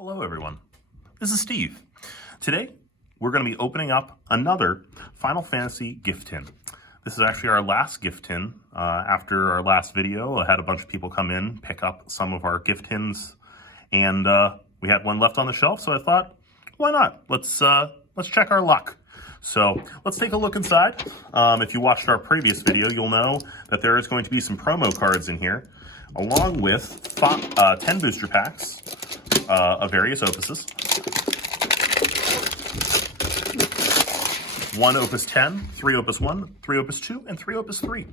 Hello everyone, this is Steve. Today we're going to be opening up another Final Fantasy gift tin. This is actually our last gift tin. After our last video, I had a bunch of people come in, pick up some of our gift tins, and we had one left on the shelf, so I thought, why not? Let's check our luck. So let's take a look inside. If you watched our previous video, you'll know that there is going to be some promo cards in here, along with 10 booster packs of various opuses. 1 Opus 10, 3 Opus 1, 3 Opus 2, and 3 Opus 3.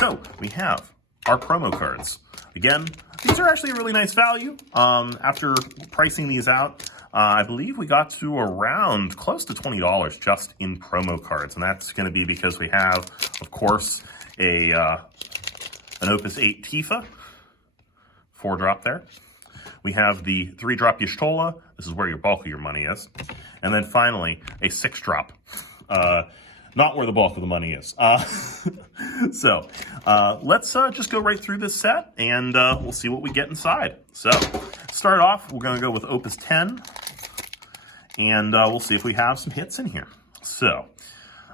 So we have our promo cards. Again, these are actually a really nice value. After pricing these out, I believe we got to around close to $20 just in promo cards. And that's going to be because we have, of course, an Opus 8 Tifa, 4-drop there. We have the 3-drop Y'shtola. This is where your bulk of your money is. And then finally, a 6-drop. Not where the bulk of the money is. So let's just go right through this set, and we'll see what we get inside. So start off, we're going to go with Opus 10, and we'll see if we have some hits in here. So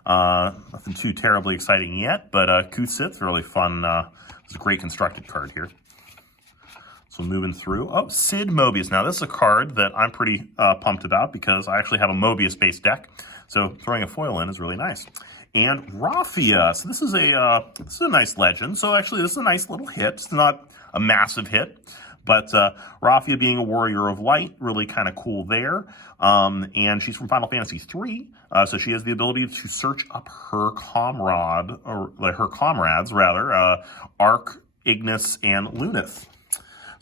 nothing too terribly exciting yet, but Kusith's really fun. It's a great constructed card here. So moving through, oh, Sid Mobius. Now this is a card that I'm pretty pumped about because I actually have a Mobius-based deck. So throwing a foil in is really nice. And Raffia. So this is a nice legend. So actually this is a nice little hit. It's not a massive hit, but Raffia being a warrior of light, really kind of cool there. And she's from Final Fantasy III. So she has the ability to search up her comrades, Arc, Ignis, and Lunith.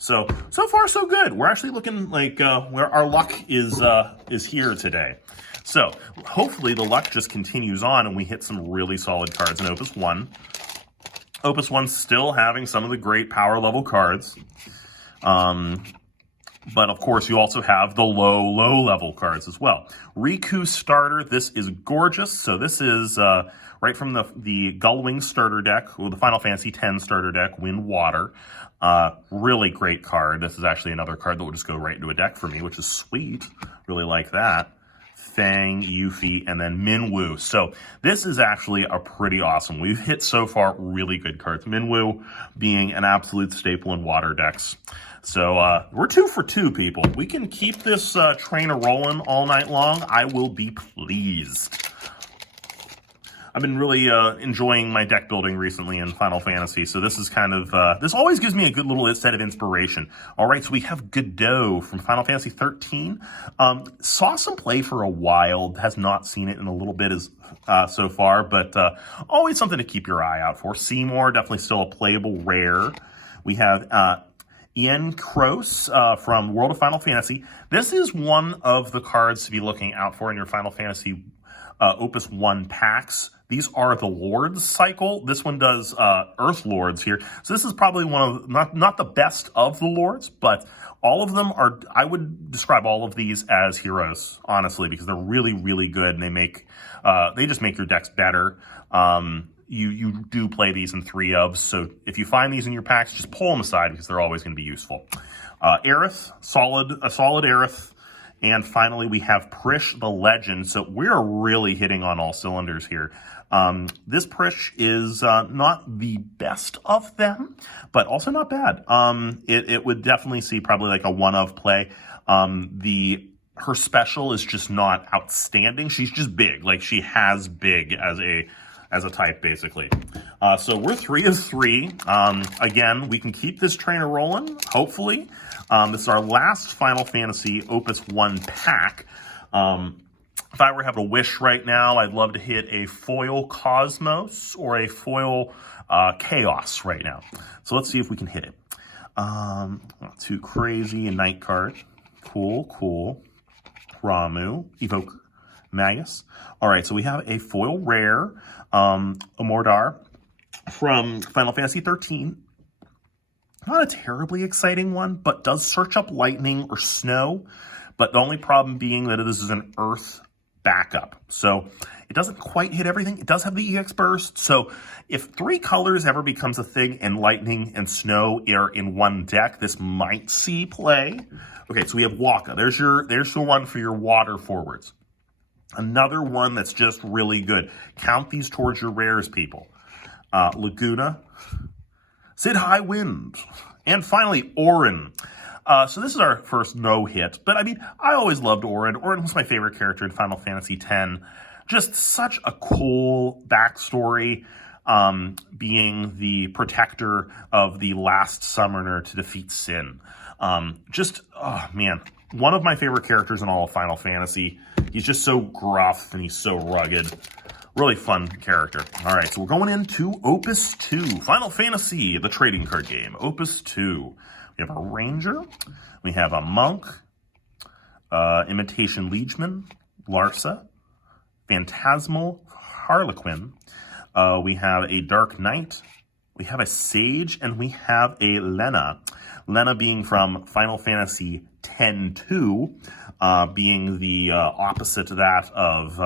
So far so good. We're actually looking like where our luck is here today. So hopefully the luck just continues on and we hit some really solid cards in Opus 1. Opus 1 still having some of the great power level cards. But of course you also have the low level cards as well. Riku starter, this is gorgeous. So this is right from the Gullwing starter deck, or the Final Fantasy X starter deck, Wind Water. Really great card. This is actually another card that will just go right into a deck for me, which is sweet. Really like that. Fang, Yuffie, and then Minwu. So this is actually a pretty awesome. We've hit so far really good cards. Minwu being an absolute staple in water decks. So we're 2 for 2, people. We can keep this train a-rolling all night long. I will be pleased. I've been really enjoying my deck building recently in Final Fantasy, so this is kind of, this always gives me a good little set of inspiration. All right, so we have Godot from Final Fantasy 13. Saw some play for a while, has not seen it in a little bit so far, but always something to keep your eye out for. Seymour, definitely still a playable rare. We have Ian Kroos from World of Final Fantasy. This is one of the cards to be looking out for in your Final Fantasy Opus 1 packs. These are the Lords cycle. This one does Earth Lords here. So this is probably one of, not the best of the Lords, but all of them are, I would describe all of these as heroes, honestly, because they're really, really good, and they just make your decks better. You do play these in 3-ofs, so if you find these in your packs, just pull them aside because they're always going to be useful. Aerith, a solid Aerith. And finally, we have Prish the Legend. So we're really hitting on all cylinders here. This Prish is not the best of them, but also not bad. It would definitely see probably like a 1-of play. Her special is just not outstanding. She's just big. Like, she has big as a type, basically. So we're 3 of 3. Again, we can keep this train rolling, hopefully. This is our last Final Fantasy Opus 1 pack. If I were having a wish right now, I'd love to hit a foil Cosmos or a foil Chaos right now. So let's see if we can hit it. Not too crazy. A Night card. Cool. Ramu. Evoker. Magus. All right, so we have a foil rare, Amordar from Final Fantasy 13. Not a terribly exciting one, but does search up lightning or snow. But the only problem being that this is an earth backup. So it doesn't quite hit everything. It does have the EX burst. So if 3 colors ever becomes a thing and lightning and snow are in one deck, this might see play. Okay, so we have Waka. There's the one for your water forwards. Another one that's just really good. Count these towards your rares, people. Laguna, Sid High Wind, and finally Orin. So this is our first no-hit, but I mean, I always loved Orin. Orin was my favorite character in Final Fantasy X. Just such a cool backstory, being the protector of the last summoner to defeat Sin. Oh man, one of my favorite characters in all of Final Fantasy. He's just so gruff and he's so rugged. Really fun character. All right, so we're going into Opus 2. Final Fantasy, the trading card game. Opus 2. We have a Ranger. We have a Monk. Imitation Liegeman. Larsa. Phantasmal Harlequin. We have a Dark Knight. We have a Sage. And we have a Lena. Lena being from Final Fantasy X-2, being the opposite to that of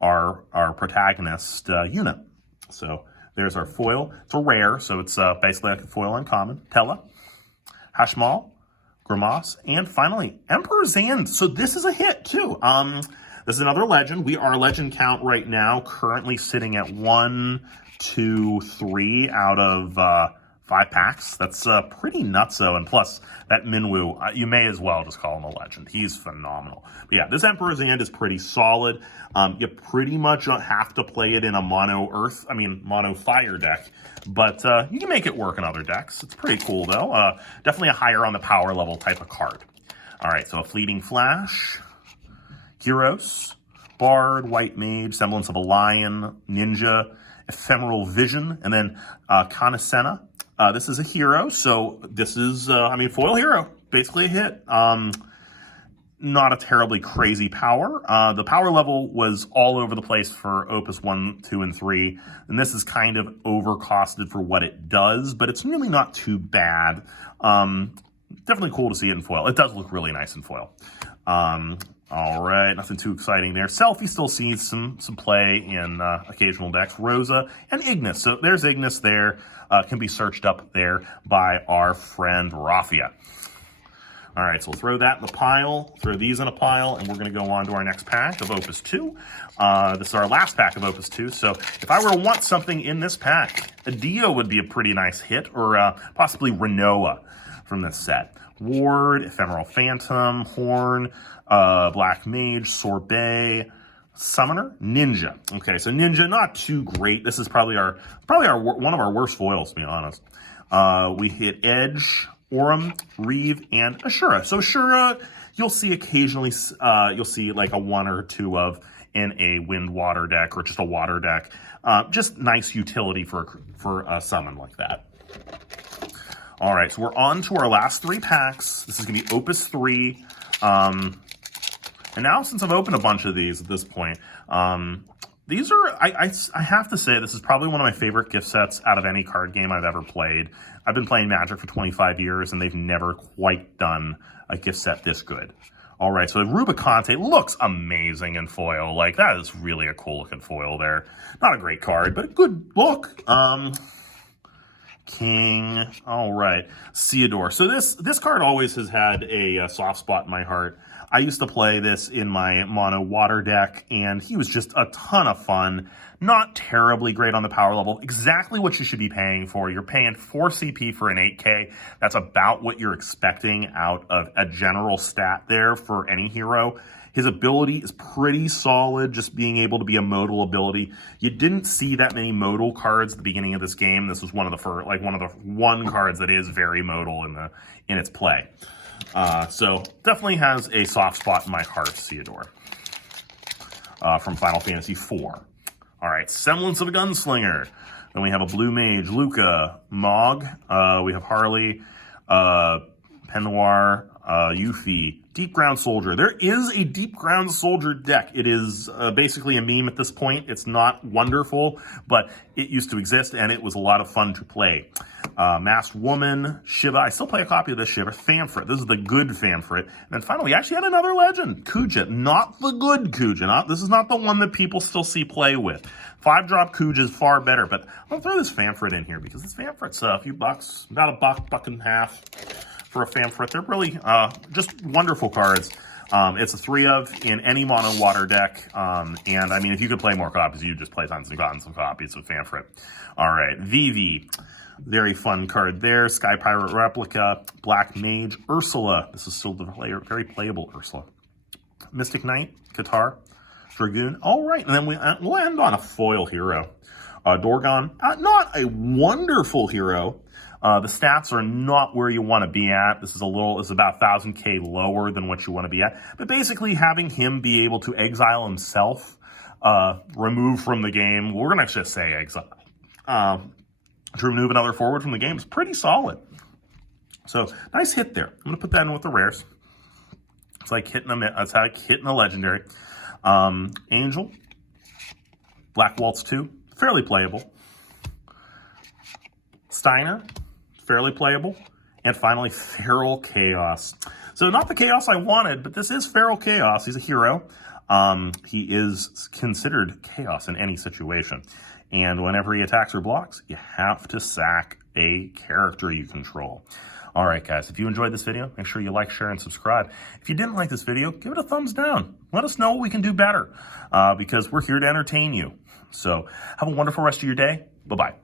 our protagonist, Yuna. So there's our foil. It's a rare, so it's basically like a foil uncommon. Tella, Hashmal, Grimace, and finally, Emperor Zand. So this is a hit, too. This is another legend. We are legend count right now, currently sitting at 1, 2, 3 out of 5 packs. That's pretty nutso. And plus, that Minwu, you may as well just call him a legend. He's phenomenal. But yeah, this Emperor's Hand is pretty solid. You pretty much have to play it in a mono fire deck. But you can make it work in other decks. It's pretty cool, though. Definitely a higher on the power level type of card. All right, so a Fleeting Flash, Heroes, Bard, White Mage, Semblance of a Lion, Ninja, Ephemeral Vision, and then Kanasena. This is a hero, so this is, foil hero, basically a hit. Not a terribly crazy power. The power level was all over the place for Opus 1, 2, and 3, and this is kind of overcosted for what it does, but it's really not too bad. Definitely cool to see it in foil. It does look really nice in foil. All right, nothing too exciting there. Selfie still sees some play in occasional decks. Rosa and Ignis. So there's Ignis there. Can be searched up there by our friend Raffia. All right, so we'll throw that in the pile, throw these in a pile, and we're going to go on to our next pack of Opus 2. This is our last pack of Opus 2, so if I were to want something in this pack, a Dio would be a pretty nice hit, or possibly Renoa from this set. Ward, Ephemeral Phantom, Horn, Black Mage, Sorbet, Summoner, Ninja. Okay, so Ninja, not too great. This is probably our one of our worst foils, to be honest. We hit Edge, Aurum, Reeve, and Ashura. So Ashura, you'll see occasionally, you'll see like a 1 or 2 of in a wind water deck or just a water deck. Just nice utility for a summon like that. All right, so we're on to our last 3 packs. This is going to be Opus 3. And now, since I've opened a bunch of these at this point, these are, I have to say, this is probably one of my favorite gift sets out of any card game I've ever played. I've been playing Magic for 25 years, and they've never quite done a gift set this good. All right, so Rubicante looks amazing in foil. Like, that is really a cool-looking foil there. Not a great card, but a good look. King, all right. Theodore. So this card always has had a soft spot in my heart. I used to play this in my mono water deck, and he was just a ton of fun. Not terribly great on the power level. Exactly what you should be paying for. You're paying 4 CP for an 8K. That's about what you're expecting out of a general stat there for any hero. His ability is pretty solid, just being able to be a modal ability. You didn't see that many modal cards at the beginning of this game. This was one of the one cards that is very modal in its play. So definitely has a soft spot in my heart, Theodore. From Final Fantasy IV. All right, Semblance of a Gunslinger. Then we have a Blue Mage, Luca, Mog. We have Harley, Penoir, Yuffie, Deep Ground Soldier. There is a Deep Ground Soldier deck. It is basically a meme at this point. It's not wonderful, but it used to exist, and it was a lot of fun to play. Masked Woman, Shiva. I still play a copy of this Shiva. Famfrit. This is the good Famfrit. And then finally, we actually had another legend. Kuja. Not the good Kuja. This is not the one that people still see play with. 5-drop Kuja is far better, but I'll throw this Famfrit in here because this Famfrit's a few bucks, about a buck and a half for a Famfrit. They're really just wonderful cards. It's a 3-of in any mono water deck. And I mean, if you could play more copies, you just play tons of copies of Famfrit. All right, Vivi. Very fun card there. Sky Pirate Replica. Black Mage. Ursula. This is still the very playable Ursula. Mystic Knight. Qatar. Dragoon. All right, and then we'll end on a foil hero. Dorgon. Not a wonderful hero. The stats are not where you want to be at. This is about 1,000k lower than what you want to be at. But basically, having him be able to exile himself, remove from the game. We're going to actually say exile. To remove another forward from the game is pretty solid. So, nice hit there. I'm going to put that in with the rares. It's like hitting a legendary. Angel. Black Waltz 2. Fairly playable. Steiner. Fairly playable. And finally, Feral Chaos. So not the Chaos I wanted, but this is Feral Chaos. He's a hero. He is considered Chaos in any situation. And whenever he attacks or blocks, you have to sack a character you control. All right, guys, if you enjoyed this video, make sure you like, share, and subscribe. If you didn't like this video, give it a thumbs down. Let us know what we can do better because we're here to entertain you. So have a wonderful rest of your day. Bye-bye.